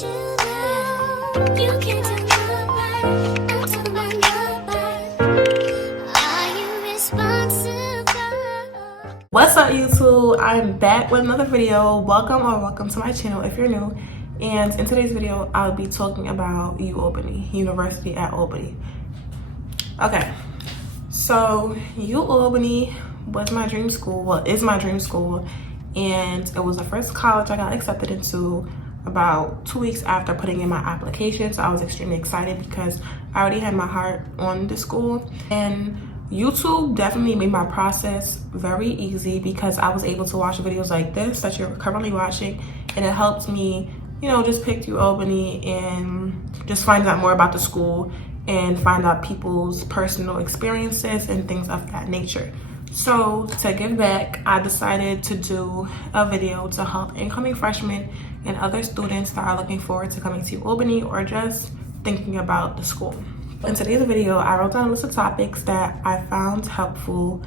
you down. You can't tell nobody. I'm talking about nobody. Are you responsible? What's up, YouTube? I'm back with another video. Welcome to my channel if you're new. And in today's video, I'll be talking about UAlbany, University at Albany. Okay, so UAlbany was my dream school, well, is my dream school, and it was the first college I got accepted into about 2 weeks after putting in my application. So I was extremely excited because I already had my heart on the school. And YouTube definitely made my process very easy because I was able to watch videos like this that you're currently watching, and it helped me, you know, just pick UAlbany and just find out more about the school and find out people's personal experiences and things of that nature. So to give back, I decided to do a video to help incoming freshmen and other students that are looking forward to coming to UAlbany or just thinking about the school. In today's video, I wrote down a list of topics that I found helpful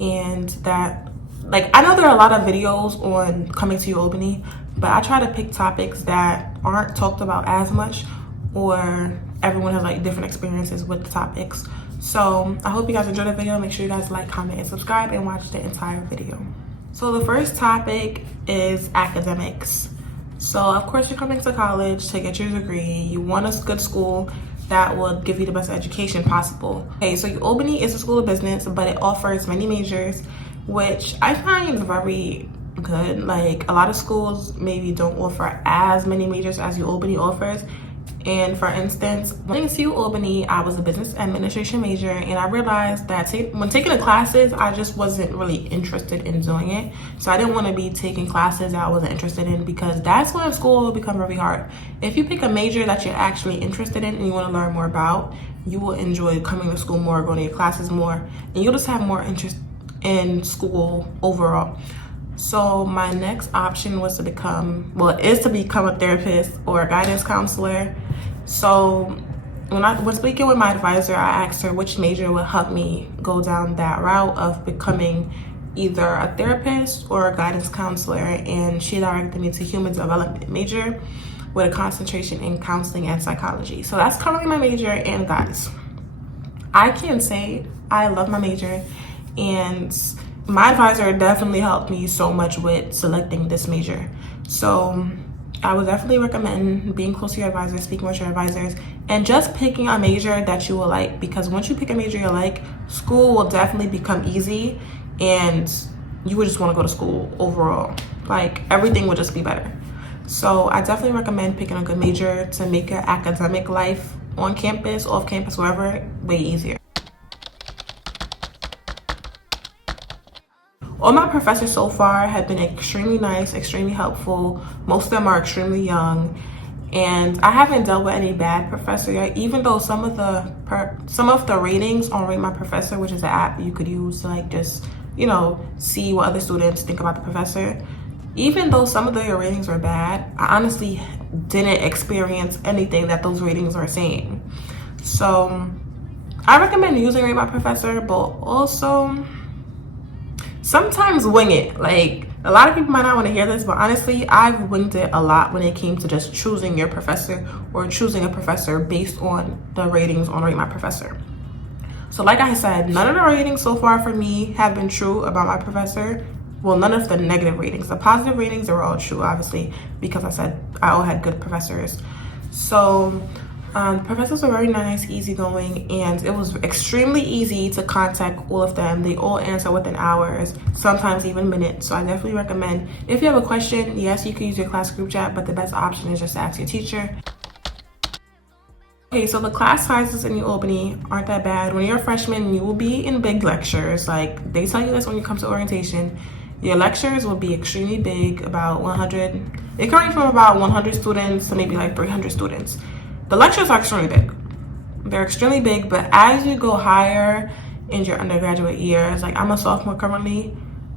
and that, like, I know there are a lot of videos on coming to UAlbany, but I try to pick topics that aren't talked about as much, or everyone has like different experiences with the topics. So I hope you guys enjoyed the video. Make sure you guys like, comment, and subscribe and watch the entire video. So the first topic is academics. So of course you're coming to college to get your degree. You want a good school that will give you the best education possible. Okay, so UAlbany is a school of business, but it offers many majors, which I find very good. Like, a lot of schools maybe don't offer as many majors as UAlbany offers. And for instance, when I went to UAlbany, I was a business administration major, and I realized that when taking the classes, I just wasn't really interested in doing it. So I didn't want to be taking classes that I wasn't interested in, because that's when school will become very hard. If you pick a major that you're actually interested in and you want to learn more about, you will enjoy coming to school more, going to your classes more, and you'll just have more interest in school overall. So my next option was to become a therapist or a guidance counselor. So when I was speaking with my advisor, I asked her which major would help me go down that route of becoming either a therapist or a guidance counselor, and she directed me to human development major with a concentration in counseling and psychology. So that's currently my major, and guys, I can say I love my major, and my advisor definitely helped me so much with selecting this major. So I would definitely recommend being close to your advisor, speaking with your advisors, and just picking a major that you will like, because once you pick a major you like, school will definitely become easy and you would just want to go to school overall. Like, everything will just be better. So I definitely recommend picking a good major to make your academic life on campus, off campus, wherever, way easier. All my professors so far have been extremely nice, extremely helpful. Most of them are extremely young, and I haven't dealt with any bad professor yet, even though some of the ratings on Rate My Professor, which is an app you could use to, like, just, you know, see what other students think about the professor. Even though some of the ratings were bad, I honestly didn't experience anything that those ratings are saying. So I recommend using Rate My Professor, but also sometimes wing it. Like, a lot of people might not want to hear this, but honestly, I've winged it a lot when it came to just choosing your professor or choosing a professor based on the ratings on Rate My Professor. So like I said, none of the ratings so far for me have been true about my professor. Well, none of the negative ratings. The positive ratings are all true, obviously, because I said I all had good professors. So the professors were very nice, easygoing, and it was extremely easy to contact all of them. They all answer within hours, sometimes even minutes. So I definitely recommend, if you have a question, yes, you can use your class group chat, but the best option is just to ask your teacher. Okay, so the class sizes in UAlbany aren't that bad. When you're a freshman, you will be in big lectures. Like, they tell you this when you come to orientation. Your lectures will be extremely big, about 100. It can range from about 100 students to maybe like 300 students. The lectures are extremely big. They're extremely big, but as you go higher in your undergraduate years, like, I'm a sophomore currently,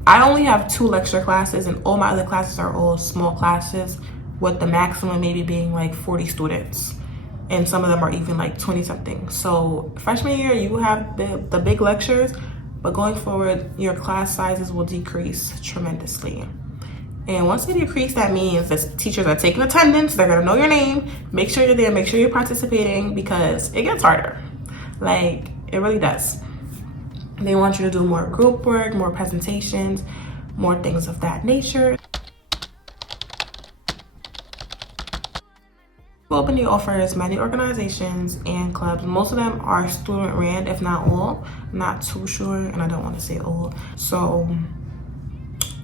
I only have 2 lecture classes, and all my other classes are all small classes, with the maximum maybe being like 40 students. And some of them are even like 20 something. So freshman year, you have the big lectures, but going forward, your class sizes will decrease tremendously. And once they decrease, that means the teachers are taking attendance. They're gonna know your name. Make sure you're there. Make sure you're participating, because it gets harder. Like, it really does. They want you to do more group work, more presentations, more things of that nature. Albany offers many organizations and clubs. Most of them are student ran, if not all. I'm not too sure, and I don't want to say all. So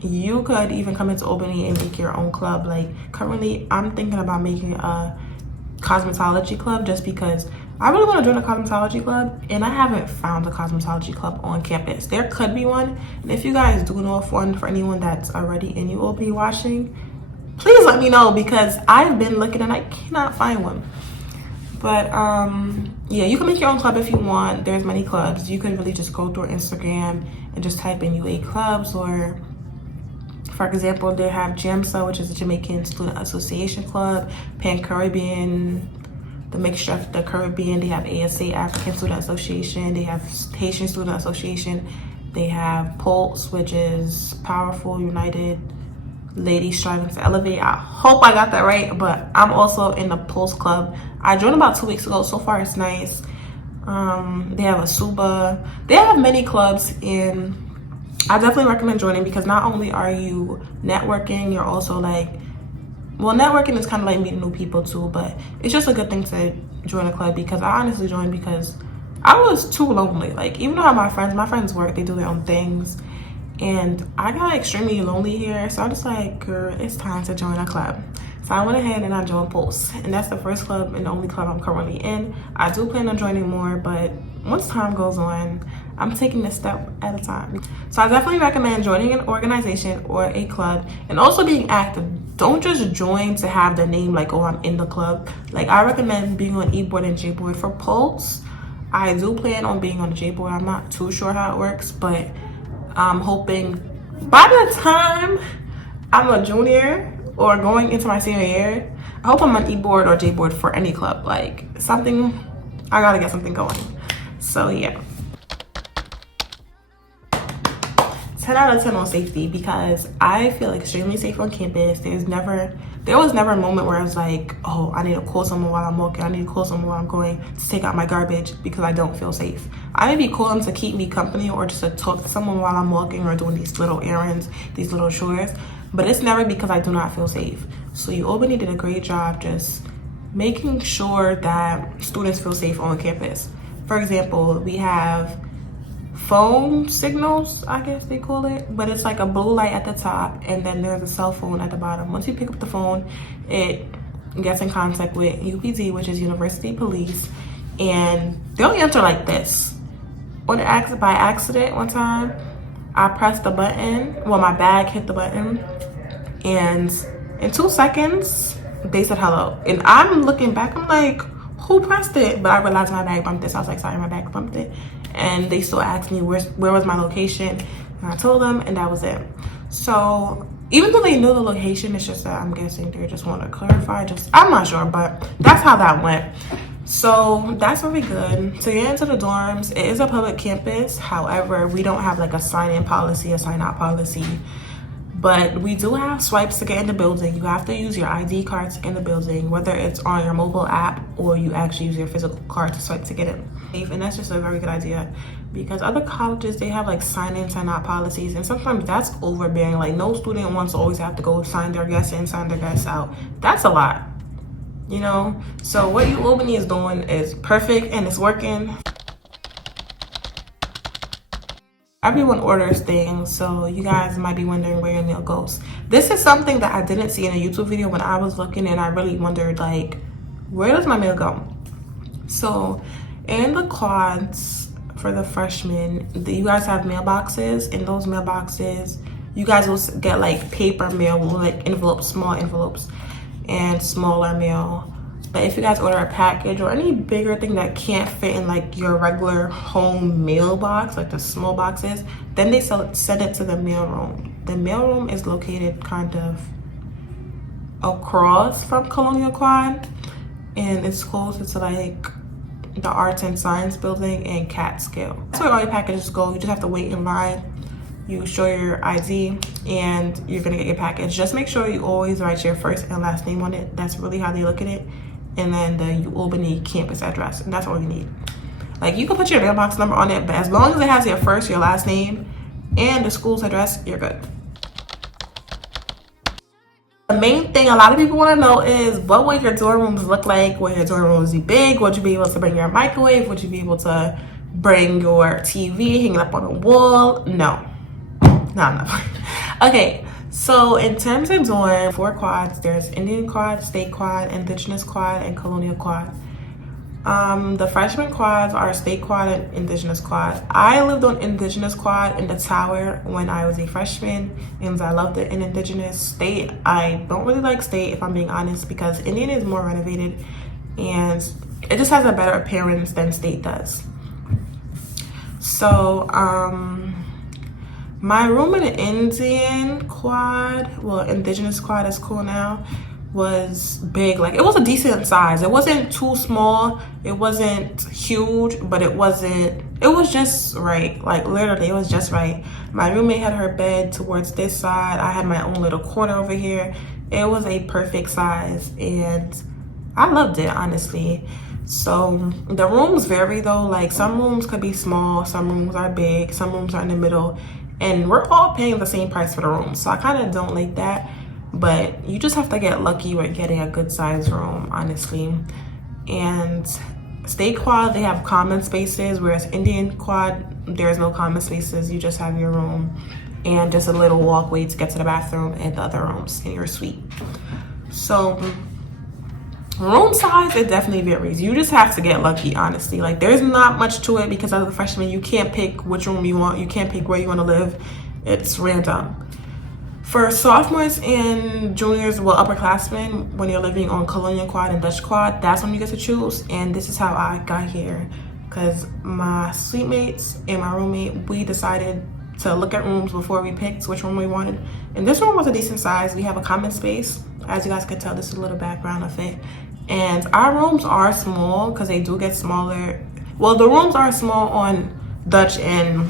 you could even come into Albany and make your own club. Like, currently I'm thinking about making a cosmetology club, just because I really want to join a cosmetology club, and I haven't found a cosmetology club on campus. There could be one, and if you guys do know of one, for anyone that's already in UALBany watching, please let me know, because I've been looking and I cannot find one. But yeah, you can make your own club if you want. There's many clubs. You can really just go through Instagram and just type in UA clubs, or for example, they have JAMSA, which is the Jamaican Student Association Club, Pan-Caribbean, the mixture of the Caribbean. They have ASA, African Student Association. They have Haitian Student Association. They have Pulse, which is Powerful United Ladies Striving to Elevate. I hope I got that right, but I'm also in the Pulse Club. I joined about 2 weeks ago. So far, it's nice. They have a Suba. They have many clubs, and I definitely recommend joining, because not only are you networking, you're also like, well, networking is kind of like meeting new people too, but it's just a good thing to join a club, because I honestly joined because I was too lonely. Like, even though I have my friends work, they do their own things, and I got extremely lonely here. So I'm just like, girl, it's time to join a club. So I went ahead and I joined Pulse, and that's the first club and the only club I'm currently in. I do plan on joining more, but once time goes on, I'm taking this step at a time. So I definitely recommend joining an organization or a club, and also being active. Don't just join to have the name like, oh, I'm in the club. Like, I recommend being on E-board and J-board. For Pulse, I do plan on being on the J-board. I'm not too sure how it works, but I'm hoping by the time I'm a junior or going into my senior year, I hope I'm on E-board or J-board for any club. Like, something, I gotta get something going. So yeah. 10 out of 10 on safety, because I feel extremely safe on campus. There was never a moment where I was like, oh, I need to call someone while I'm walking. I need to call someone while I'm going to take out my garbage, because I don't feel safe. I may be calling to keep me company, or just to talk to someone while I'm walking or doing these little errands, these little chores, but it's never because I do not feel safe. So UAlbany did a great job just making sure that students feel safe on campus. For example, we have phone signals, I guess they call it, but it's like a blue light at the top, and then there's a cell phone at the bottom. Once you pick up the phone, it gets in contact with UPD, which is University Police, and they'll answer like this. By accident one time, I pressed the button, well, my bag hit the button, and in 2 seconds they said hello, and I'm looking back, I'm like, who pressed it? But I realized my bag bumped it, so I was like, sorry, my bag bumped it. And they still asked me where was my location, and I told them, and that was it. So even though they know the location, it's just that I'm guessing they just want to clarify. I'm not sure, but that's how that went. So that's really good. To get into the dorms, it is a public campus. However, we don't have like a sign-in policy, a sign-out policy. But we do have swipes to get in the building. You have to use your ID card to get in the building, whether it's on your mobile app or you actually use your physical card to swipe to get in. And that's just a very good idea, because other colleges, they have like sign-in, sign-out policies, and sometimes that's overbearing. Like, no student wants to always have to go sign their guests in, sign their guests out. That's a lot, you know? So what UAlbany is doing is perfect, and it's working. Everyone orders things, so you guys might be wondering where your meal goes. This is something that I didn't see in a YouTube video when I was looking, and I really wondered, like, where does my meal go? So in the quads for the freshmen, you guys have mailboxes. In those mailboxes, you guys will get like paper mail, like envelopes, small envelopes, and smaller mail. But if you guys order a package or any bigger thing that can't fit in like your regular home mailbox, like the small boxes, then they send it to the mailroom. The mailroom is located kind of across from Colonial Quad, and it's closer to like the Arts and Science Building and Catskill. That's where all your packages go. You just have to wait in line you show your ID, and you're gonna get your package. Just make sure you always write your first and last name on it. That's really how they look at it. And then the UAlbany campus address, and that's all you need. Like, you can put your mailbox number on it, but as long as it has your first, your last name, and the school's address, you're good. The main thing a lot of people want to know is, what would your dorm rooms look like? Would your dorm rooms be big? Would you be able to bring your microwave? Would you be able to bring your TV, hang it up on the wall? No. Okay, so in terms of dorm, 4 quads. There's Indian quad, state quad, indigenous quad, and colonial quad. The freshman quads are state quad and indigenous quad. I lived on indigenous quad in the tower when I was a freshman, and I loved it. In indigenous. State, I don't really like state, if I'm being honest, because Indian is more renovated and it just has a better appearance than state does. So my room in the Indian quad, well, indigenous quad is cool now, was big. Like, it was a decent size. It wasn't too small, it wasn't huge, but it was just right. Like, literally, it was just right. My roommate had her bed towards this side. I had my own little corner over here. It was a perfect size, and I loved it, honestly. So the rooms vary though. Like, some rooms could be small, some rooms are big, some rooms are in the middle, and we're all paying the same price for the room. So I kind of don't like that. But you just have to get lucky with getting a good size room, honestly. And state quad, they have common spaces, whereas Indian quad, there's no common spaces. You just have your room and just a little walkway to get to the bathroom and the other rooms in your suite. So room size, it definitely varies. You just have to get lucky, honestly. Like, there's not much to it, because as a freshman, you can't pick which room you want. You can't pick where you want to live. It's random. For sophomores and juniors, well, upperclassmen, when you're living on colonial quad and Dutch quad, that's when you get to choose. And this is how I got here, because my suite mates and my roommate, we decided to look at rooms before we picked which room we wanted. And this room was a decent size. We have a common space. As you guys can tell, this is a little background of it. And our rooms are small, because they do get smaller. Well, the rooms are small on Dutch and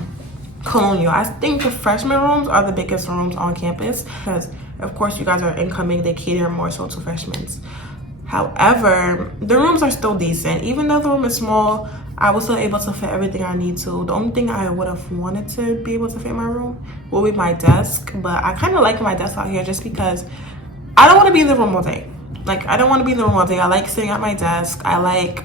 colonial. I think the freshman rooms are the biggest rooms on campus, because of course you guys are incoming. They cater more so to freshmen. However, the rooms are still decent. Even though the room is small, I was still able to fit everything I need to. The only thing I would have wanted to be able to fit in my room would be my desk, but I kind of like my desk out here just because I don't want to be in the room all day. Like, I don't want to be in the room all day. I like sitting at my desk. I like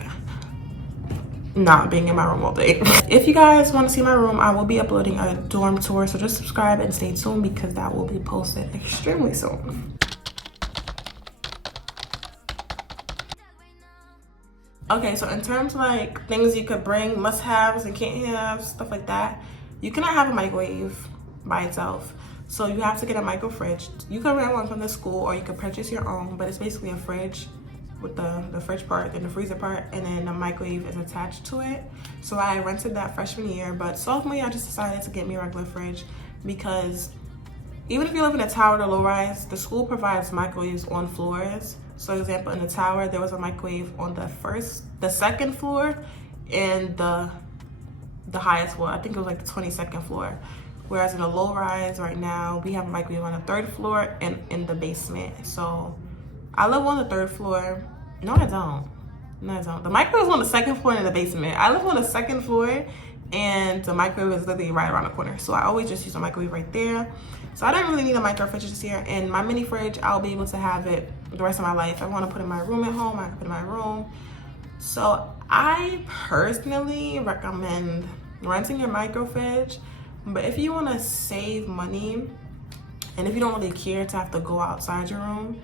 not being in my room all day. If you guys want to see my room, I will be uploading a dorm tour, so just subscribe and stay tuned, because that will be posted extremely soon. Okay, so in terms of like things you could bring, must-haves and can't-haves, stuff like that, you cannot have a microwave by itself. So you have to get a micro fridge. You can rent one from the school, or you can purchase your own, but it's basically a fridge with the fridge part and the freezer part, and then the microwave is attached to it. So I rented that freshman year, but sophomore year I just decided to get me a regular fridge, because even if you live in a tower or low rise, the school provides microwaves on floors. So for example, in the tower, there was a microwave on the second floor, and the highest floor. I think it was like the 22nd floor. Whereas in a low rise right now, we have a microwave on the 3rd floor and in the basement. So I live on the 3rd floor. No, I don't. No, I don't. The microwave is on the 2nd floor in the basement. I live on the 2nd floor, and the microwave is literally right around the corner. So I always just use a microwave right there. So I don't really need a micro fridge this year. And my mini fridge, I'll be able to have it the rest of my life. I want to put in my room at home, I can put in my room. So I personally recommend renting your micro fridge. But if you want to save money, and if you don't really care to have to go outside your room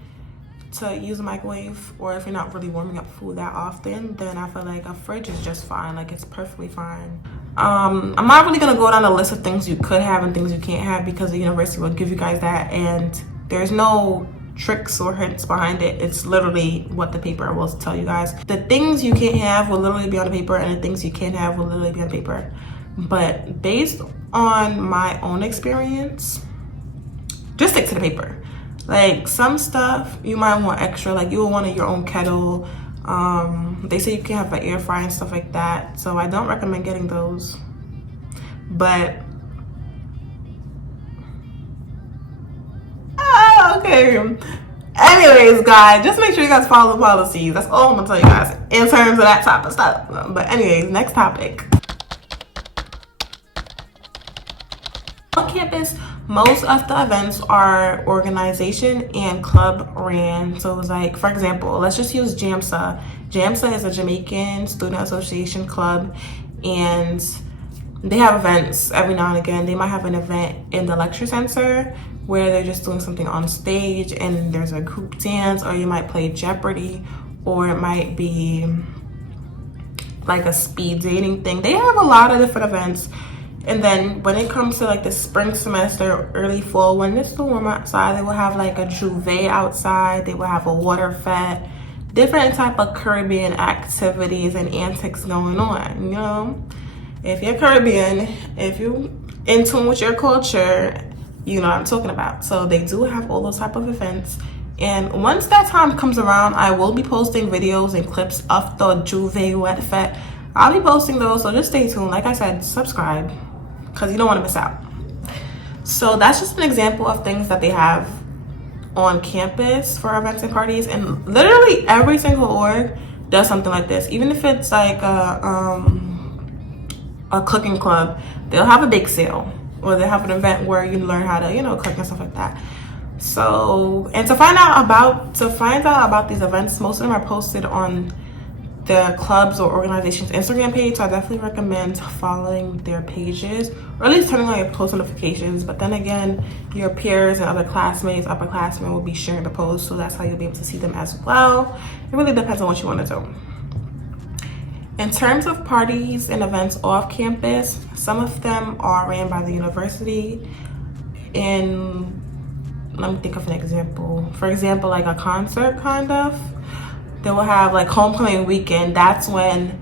to use a microwave, or if you're not really warming up food that often, then I feel like a fridge is just fine. Like, it's perfectly fine. I'm not really gonna go down a list of things you could have and things you can't have, because the university will give you guys that, and there's no tricks or hints behind it. It's literally what the paper will tell you guys. The things you can't have will literally be on the paper, and the things you can have will literally be on paper. But based on my own experience, just stick to the paper. Like, some stuff you might want extra, like you will want your own kettle. They say you can have an air fryer and stuff like that, so I don't recommend getting those. But Okay. Anyways, guys, just make sure you guys follow the policies. That's all I'm gonna tell you guys in terms of that type of stuff. But anyways, next topic. On campus, most of the events are organization and club ran. So it was like, for example, let's just use JAMSA. JAMSA is a Jamaican Student Association club, and they have events every now and again. They might have an event in the lecture center where they're just doing something on stage and there's a group dance, or you might play Jeopardy, or it might be like a speed dating thing. They have a lot of different events. And then when it comes to like the spring semester, early fall, when it's still warm outside, they will have like a juve outside. They will have a water fete, different type of Caribbean activities and antics going on, you know? If you're Caribbean, if you're in tune with your culture, you know what I'm talking about. So they do have all those type of events. And once that time comes around, I will be posting videos and clips of the Juve Wet Fete. I'll be posting those, so just stay tuned. Like I said, subscribe, because you don't want to miss out. So that's just an example of things that they have on campus for events and parties. And literally every single org does something like this. Even if it's like a cooking club, they'll have a bake sale, or they'll have an event where you learn how to, you know, cook and stuff like that. So, and to find out about these events, most of them are posted on the clubs or organizations Instagram page. So I definitely recommend following their pages, or at least turning on your post notifications. But then again, your peers and other classmates, upperclassmen, will be sharing the posts, so that's how you'll be able to see them as well. It really depends on what you want to do. In terms of parties and events off campus, some of them are ran by the university. And let me think of an example. For example, like a concert kind of. They will have like homecoming weekend. That's when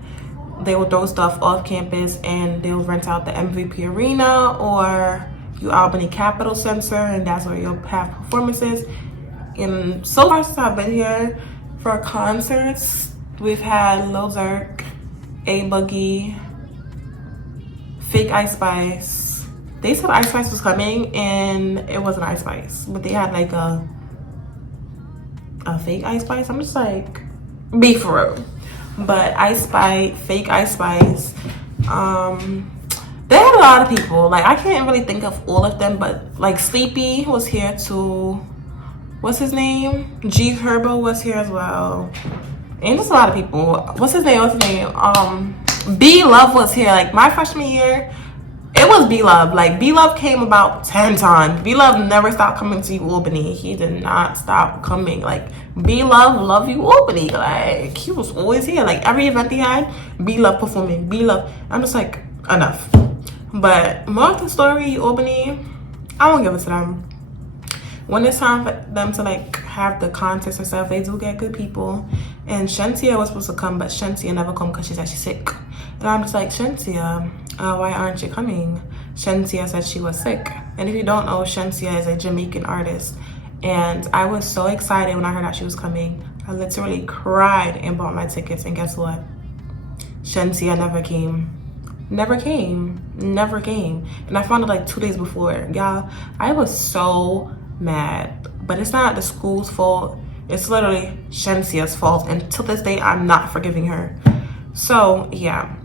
they will throw stuff off campus, and they'll rent out the MVP Arena or UAlbany Capitol Center, and that's where you'll have performances. And so far since I've been here for concerts, we've had Lil Durk, A Boogie, Fake Ice Spice. They said Ice Spice was coming, and it wasn't Ice Spice, but they had like a fake Ice Spice. I'm just like, be for real. But Ice Spice, Fake Ice Spice. They had a lot of people. Like, I can't really think of all of them, but like Sleepy was here too. What's his name? G Herbo was here as well. And just a lot of people. What's his name? B Love was here. Like, my freshman year, it was B Love. Like, B Love came about 10 times. B Love never stopped coming to UAlbany. He did not stop coming. Like, B Love UAlbany. Like, he was always here. Like, every event he had, B Love performing. B Love. I'm just like, enough. But more of the story, UAlbany, I won't give it to them. When it's time for them to like have the contests and stuff, they do get good people. And Shentia was supposed to come, but Shentia never come because she said she's sick. And I'm just like, Shentia, why aren't you coming? Shentia said she was sick. And if you don't know, Shentia is a Jamaican artist. And I was so excited when I heard that she was coming. I literally cried and bought my tickets. And guess what? Shentia never came. Never came. And I found it like 2 days before. Y'all, I was so mad. But it's not the school's fault. It's literally Shensia's fault. And to this day, I'm not forgiving her. So, yeah.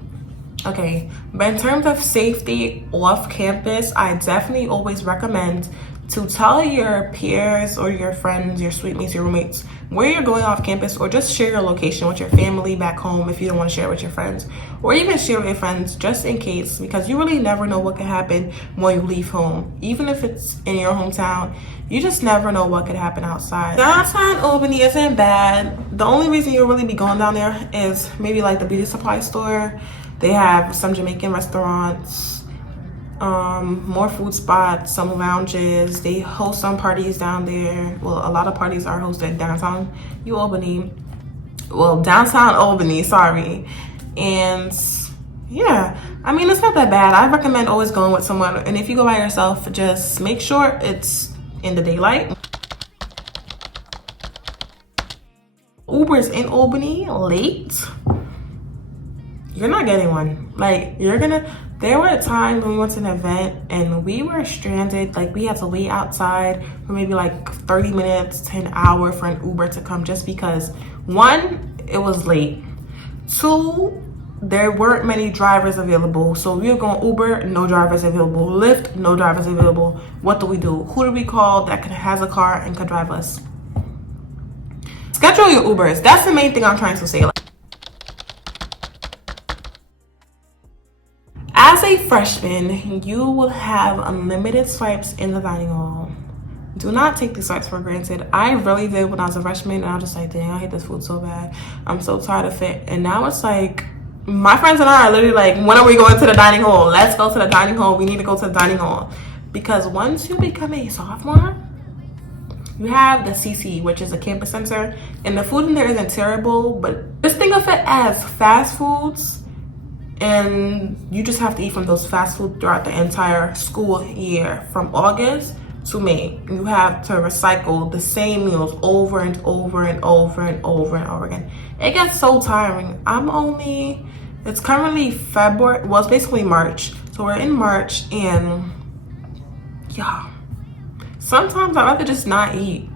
Okay. But in terms of safety off campus, I definitely always recommend to tell your peers or your friends, your suite mates, your roommates, where you're going off campus, or just share your location with your family back home if you don't want to share it with your friends, or even share with your friends just in case, because you really never know what could happen when you leave home. Even if it's in your hometown, you just never know what could happen outside. Downtown Albany isn't bad. The only reason you'll really be going down there is maybe like the beauty supply store. They have some Jamaican restaurants, more food spots, some lounges. They host some parties down there. Well, a lot of parties are hosted downtown UAlbany. Well, downtown Albany, sorry. And yeah, I mean, it's not that bad. I recommend always going with someone. And if you go by yourself, just make sure it's in the daylight. Uber's in Albany late. you're not getting one. Like, there were times when we went to an event and we were stranded. Like, we had to wait outside for maybe like 30 minutes to an hour for an Uber to come, just because, one, it was late. Two, there weren't many drivers available. So we were going Uber, no drivers available. Lyft, no drivers available. What do we do? Who do we call that has a car and can drive us? Schedule your Ubers. That's the main thing I'm trying to say. As a freshman, you will have unlimited swipes in the dining hall. Do not take these swipes for granted. I really did when I was a freshman, and I was just like, dang, I hate this food so bad. I'm so tired of it. And now it's like, my friends and I are literally like, when are we going to the dining hall? Let's go to the dining hall. We need to go to the dining hall. Because once you become a sophomore, you have the CC, which is a campus center, and the food in there isn't terrible, but just think of it as fast foods, and you just have to eat from those fast food throughout the entire school year, from August to May. You have to recycle the same meals over and over and over and over and over again. It gets so tiring. It's currently February, well, it's basically March, so we're in March, and yeah, sometimes I'd rather just not eat,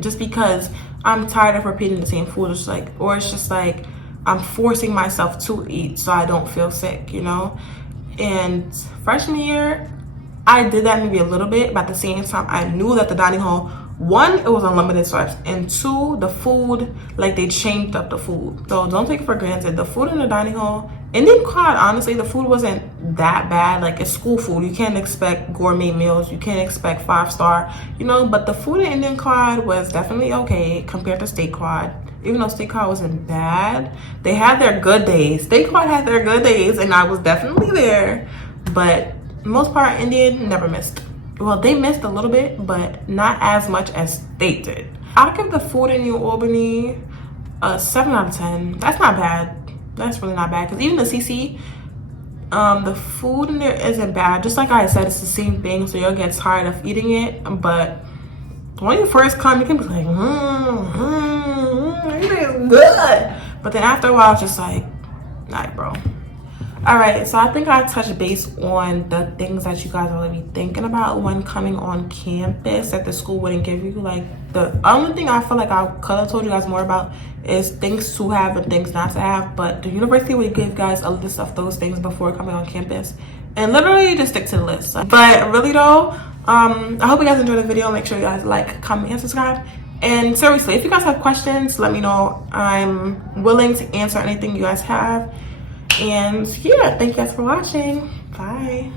just because I'm tired of repeating the same food. It's just like I'm forcing myself to eat so I don't feel sick, you know? And freshman year, I did that maybe a little bit, but at the same time, I knew that the dining hall, one, it was unlimited swipes, and two, the food, like, they changed up the food. So don't take it for granted. The food in the dining hall, Indian quad, honestly, the food wasn't that bad. Like, it's school food. You can't expect gourmet meals. You can't expect 5-star, you know, but the food in Indian quad was definitely okay compared to state quad. Even though state quad wasn't bad, they had their good days. State quad had their good days, and I was definitely there, but most part, Indian never missed. Well, they missed a little bit, but not as much as state did. I'll give the food in New Albany a 7 out of 10. That's not bad. That's really not bad, because even the CC, the food in there isn't bad. Just like I said, it's the same thing, so you'll get tired of eating it. But when you first come, you can be like, it's good. But then after a while, it's just like, nah, bro. All right, so I think I touched base on the things that you guys are really thinking about when coming on campus that the school wouldn't give you. Like, the only thing I feel like I could have told you guys more about is things to have and things not to have, but the university would give you guys a list of those things before coming on campus, and literally just stick to the list. But really though, I hope you guys enjoyed the video. Make sure you guys like, comment, and subscribe. And seriously, if you guys have questions, let me know. I'm willing to answer anything you guys have. And yeah, thank you guys for watching. Bye.